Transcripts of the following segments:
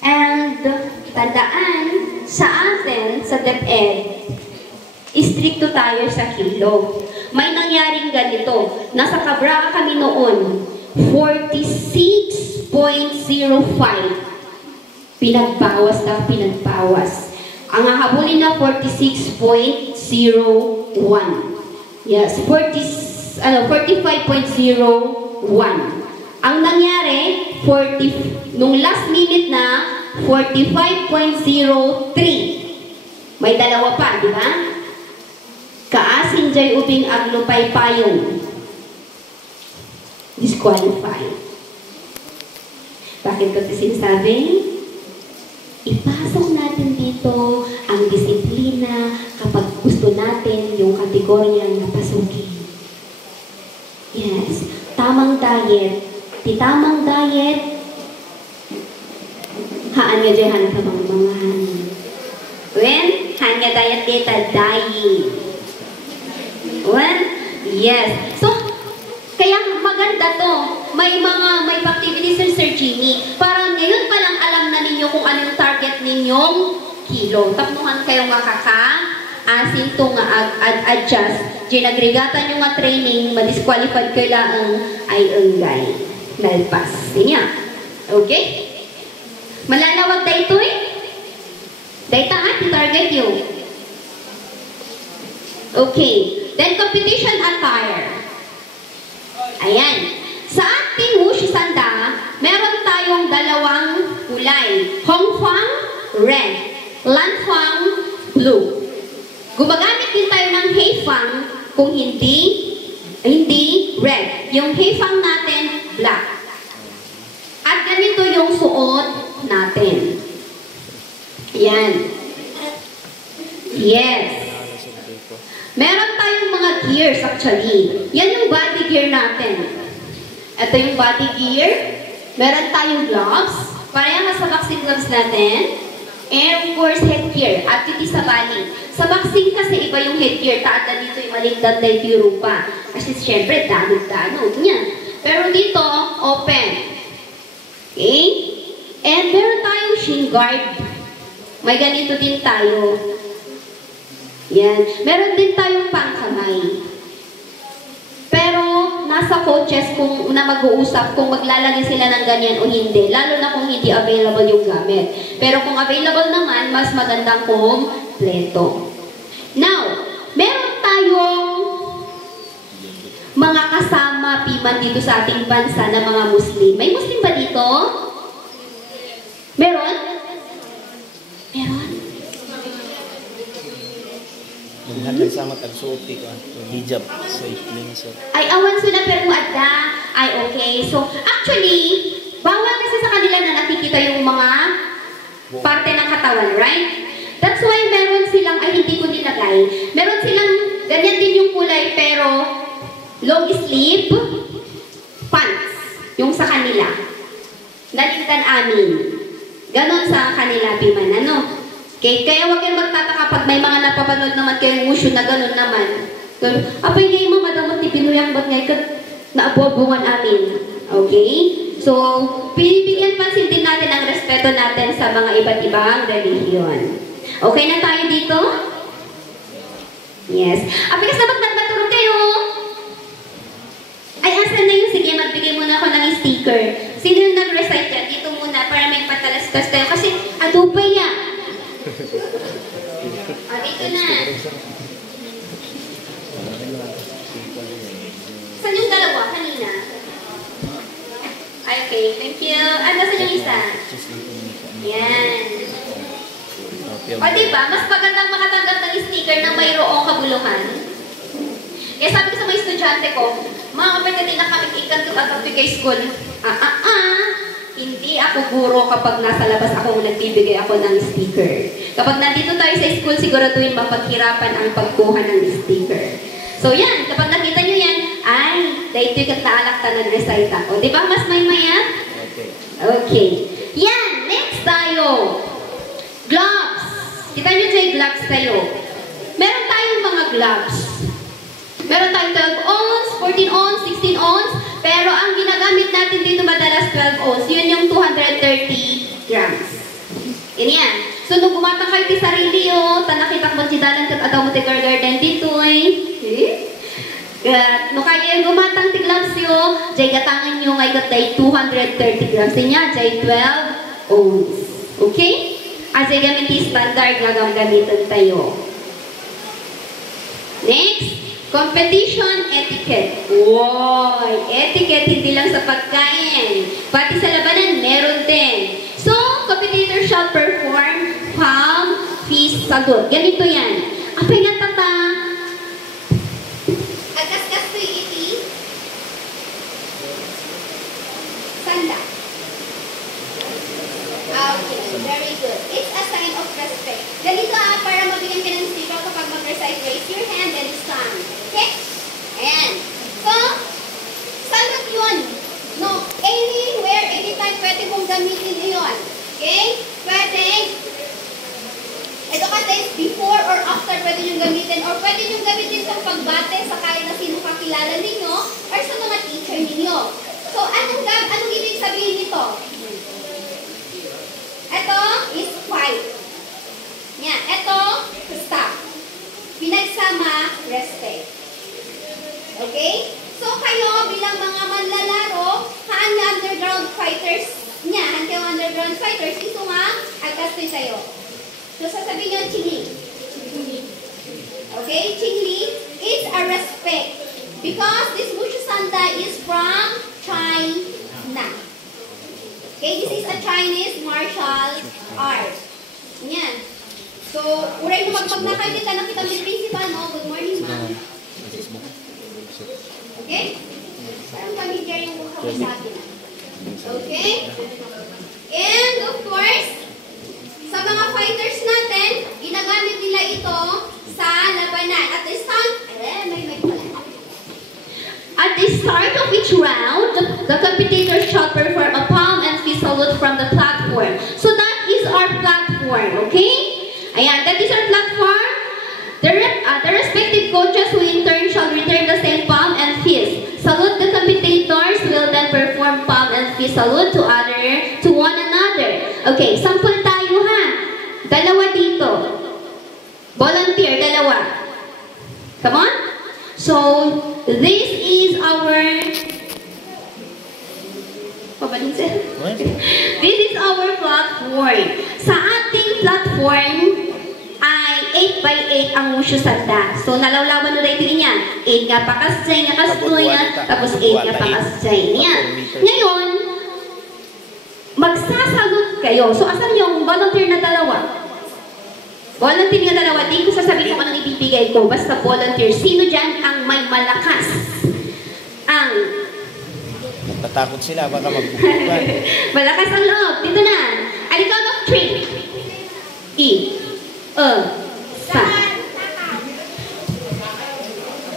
And tandaan, sa atin, sa DepEd, istrikto tayo sa kilo. May nangyaring ganito. Nasa Cabrera kami noon, 46.05. Pinagbawas na pinagbawas. Ang hahabulin na 46.01. Yes, 45.01. Ang nangyari, nung last minute na, 45.03. May dalawa pa, di ba? Kaasin jay ubing aglupay payon. Disqualified. Bakit ko ito sinasabi? Ipasok natin dito ang disiplina kapag gusto natin yung kategoryang napasukin. Yes, tamang diet. Di tamang diet, haan nga dyan ka mga when? Haan nga diet data, dying. When? Yes. So, kaya maganda to. May activities ng Sir Jimmy. Para ngayon pa lang alam na ninyo kung ano yung target ninyong kilo. Tapnuhan kayong asin to nga adjust. Ginagregatan nyo nga training, madisqualified kayo lang ay unggay. Nalpas. Niya. Okay? Malalawag tayo ito eh. Dahil target yun. Okay. Then, competition attire. Ayan. Sa ating wush sanda, meron tayong dalawang kulay. Hongfang, red. Lanfang, blue. Gumagamit din tayo ng heifang kung hindi red. Yung heifang natin, black. At ganito yung suot natin. Yan. Yes. Meron tayong mga gears actually. Yan yung body gear natin. Ito yung body gear. Meron tayong gloves. Parehang sa boxing gloves natin. And of course, headgear. At hindi sa bali. Sa boxing kasi iba yung headgear. Taada dito yung maligdad na itiro pa. Kasi siyempre, danog-danog niya. Pero dito, open. Okay? And meron tayong shin guard. May ganito din tayo. Yan. Meron din tayong pangkamay. Pero, nasa coaches kung na mag-uusap kung maglalagay sila ng ganyan o hindi. Lalo na kung hindi available yung gamit. Pero kung available naman, mas magandang kompleto. Now, meron tayong mga kasama piman dito sa ating bansa na mga Muslim. May Muslim ba dito? Meron? Meron? Lahat ng sama tagsuoti ka. Hijab sa influencer. Ay, awan sila pero maadda. Ay, okay. So, actually, bawal kasi sa kanila na nakikita yung mga parte ng katawan, right? That's why meron silang, ay hindi ko nilagay, meron silang, ganyan din yung kulay, pero long sleeve pants, yung sa kanila. Naligtan amin. Ganon sa kanila, piman, ano? Okay, kaya huwag kayong magtataka pag may mga napapanood naman kayong musyo na ganon naman. Apay ngayon mo, madamot ni Pinuyang, ba't ngayon naabobungan amin? Okay? So, pinibigyan pansin din natin ang respeto natin sa mga iba't ibang relihiyon. Okay na tayo dito? Yes. Apikas na magtatulog kayo. Ay, asan na yun? Sige, magbigay muna ako ng sticker. Sino yung nag-recite yan? Dito muna para may patalastas tayo. Kasi, adupay yan. Dito na. Saan yung dalawa? Kanina? Ay, okay. Thank you. Saan yung isa? Yan. O, diba? Mas magandang makatanggap ng sticker na mayroong kabuluhan. Kaya sabi ko sa mga estudyante ko, mga kapatid na kami ikanto at kay school, hindi ako guro kapag nasa labas ako nagbibigay ako ng sticker. Kapag nandito tayo sa school, siguraduhin mapaghirapan ang pagkuha ng sticker. So yan, kapag nakita nyo yan, ay, dahil ito'y naalak ta nag-recite ako. Diba mas may mayat? Okay. Yan, next tayo. Gloves. Kita nyo dyan gloves tayo. Meron tayong mga gloves. Meron tayong 12 ounce, 14 ounce, 16 ounce, pero ang ginagamit natin dito madalas 12 ounce. Yun yung grams. Ganyan. So, nung gumatang kayo ti sarili yo, tanakita mo si dalan kat ataw mo ti garden dito no kaya yung gumatang ti gloves yo, jay gatangan nyo ngay katay 230 grams niya, jay 12 ounce. Okay? As ay gamit ti standard nga gamitan tayo. Next, competition etiquette. Wow! Etiquette hindi lang sa pagkain. Pati sa labanan, meron din. So, competitor shall perform palm, fist, salute. Ganito yan. Apay nga tata. Agkas-kas to iti. Sanda. Okay, very good. It's a sign of respect. Ganito para mabigyan ka ng sigaw kapag mag-recite, raise your hand and stand. Okay? Ayan. So, salute yun. No, anywhere, anytime, pwede mong gamitin yun. Okay? Pwede. Ito kasi before or after pwede nyo gamitin or pwede nyo gamitin sa pagbate sa kahit na sino kakilala ninyo or sa mga teacher ninyo. So, anong ibig sabihin nito? Ito is fight. Yan. Ito, stop. Pinagsama, respect. Okay? So, kayo bilang mga manlalaro, haan nga underground fighters niya, hante yung underground fighters, ito nga, agkastoy sa'yo. So, sasabihin nyo, Chingli. Okay? Chingli is a respect. Because this Wushu Sanda is from China. Okay? This is a Chinese martial art. Yan. So, uray mo pag nakakita na kita ng principal, no? Good morning, ma'am. Okay? Parang familiar yung kawin sa atin. Okay? And of course, sa mga fighters natin, ginagamit nila ito sa labanan. At the start, at the start of each round, the competitors shall perform a palm and fist salute from the platform. So that is our platform, okay? Ayan, that is our platform. The respective coaches who in turn shall return the same palm and fist. Salute the competitors will then perform palm and fist salute to one another. Okay, sample tayo ha. Dalawa dito. Volunteer, dalawa. Come on. So, this is our... This is our platform. Sa ating platform ay 8x8 ang Wushu Sanda. So, nalawlawan na ito niya. 8 nga pakasay, nga kastoy nga, tapos 8 nga pakasay niya. Ngayon, magsasagot kayo. So, asan yung volunteer na dalawa? Volunteer nga dalawa, di ko sasabihin kung anong ibibigay ko. Basta volunteer. Sino dyan ang may malakas? Ang... Natatakot sila, baka magbubukan. Malakas ang loob. Dito na. At the count of 3. Sa.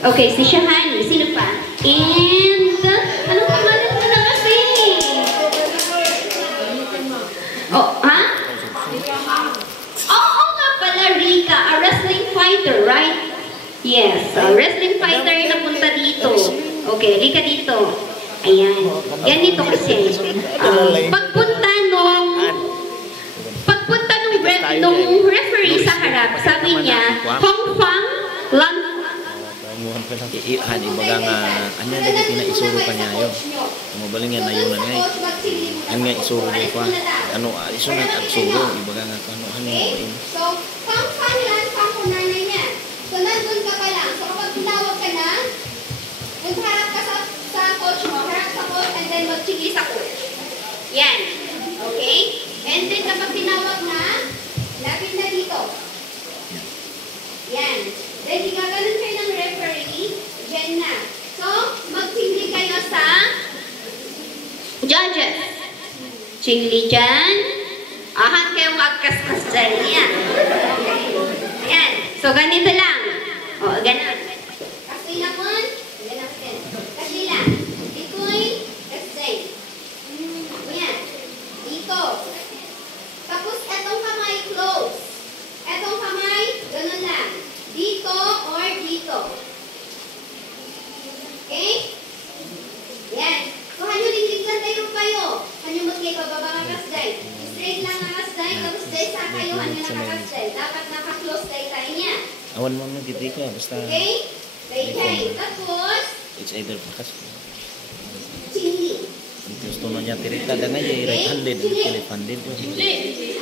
Okay, si Shahani. Sino pa? And... Anong pangalan mo na kasi? Oh, ha? Oo nga pala, Rika. A wrestling fighter, right? Yes, a wrestling fighter na punta dito. Okay, Rika dito. Ayan. Yan dito kasi. Pagpunta nung referee sa harap, sabi niya, Hong Fang Lan. Ibaga nga, ano na dito na isuro pa niya yun. Mabaling nga na yun na niya. Ano nga isuro niya pa. Ano, isunod at suro. Ibaga nga, ano ba yun. So, Hong Fang Lan, Fang kunanay niya. So, nandun ka pa lang. So, kapag tinawag ka na, magharap ka sa coach mo, harap sa coach, and then mag-chigi sa coach. Yan. Okay? And then, kapag tinawag na, lapit na dito. Yan. Then, igaganon kayo ng referee, dyan na. So, mag-chingli kayo sa judges. Chingli dyan. Ahan kayo magkaskas dyan. Yan. Yan. So, ganito lang. O, ganon. Kasi naman, ganon. Kasi lang. Dito'y kasi. Yan. Dito. Tapos, etong kamay close. Etong kamay, ganon lang. Dito or dito. Okay? Yan. So, hanyo din lang tayo kayo. Hanyo mas kayo pababa nga kasday. Straight lang. hanya nakakasel. Dapat naka-close tayo niya. Awan mo nung titi ka, basta Okay? Tay. Tapos, it's either pakas. chili. Gusto na niya tirita na niya, right-handed, left-handed. Hindi.